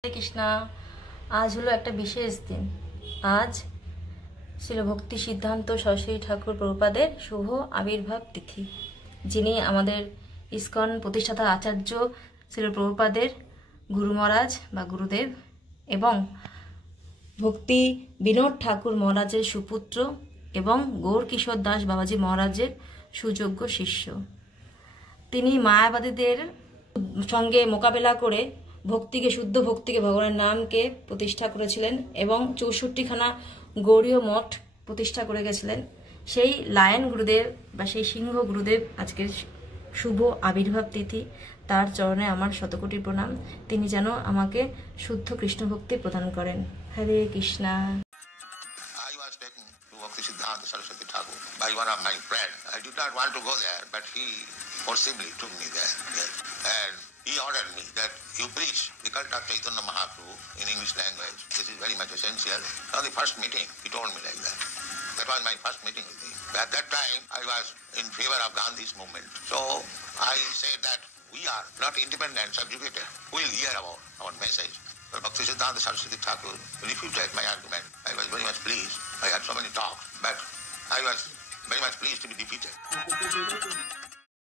হরে কৃষ্ণা। আজ হলো একটা বিশেষ দিন। আজ শিল ভক্তি সিদ্ধান্ত সরস্বতী ঠাকুর প্রভুপাদের শুভ আবির্ভাব তিথি। যিনি আমাদের ইস্কন প্রতিষ্ঠাতা আচার্য শিল প্রভুপাদের গুরু মহারাজ বা গুরুদেব এবং ভক্তি বিনোদ ঠাকুর মহারাজের সুপুত্র এবং গৌর কিশোর দাস বাবাজি মহারাজের সুযোগ্য শিষ্য। তিনি মায়াবাদীদের সঙ্গে মোকাবেলা করে ভক্তিকে, শুদ্ধ ভক্তিকে, ভগবানের নামকে প্রতিষ্ঠা করেছিলেন এবং 64খানা গৌড়ীয় মঠ প্রতিষ্ঠা করে গেছিলেন। সেই লায়ন গুরুদেব বা সেই সিংহ গুরুদেব আজকের শুভ আবির্ভাব তিথি। তার চরণে আমার শতকোটি প্রণাম। তিনি যেন আমাকে শুদ্ধ কৃষ্ণ ভক্তি প্রদান করেন। হরে Krishna. Bhakti Siddhanta Saraswati Thakur by one of my friends. I did not want to go there, but he forcibly took me there. Yes. And he ordered me that you preach the cult of Chaitanya Mahaprabhu in English language. This is very much essential. On the first meeting, he told me like that. That was my first meeting with him. At that time, I was in favor of Gandhi's movement. So I said that we are not independent, subjugated. We will hear about our message. But Bhakti Siddhanta Saraswati Thakur refuted my argument. I was very much pleased. I had so many talks, but I was very much pleased to be defeated.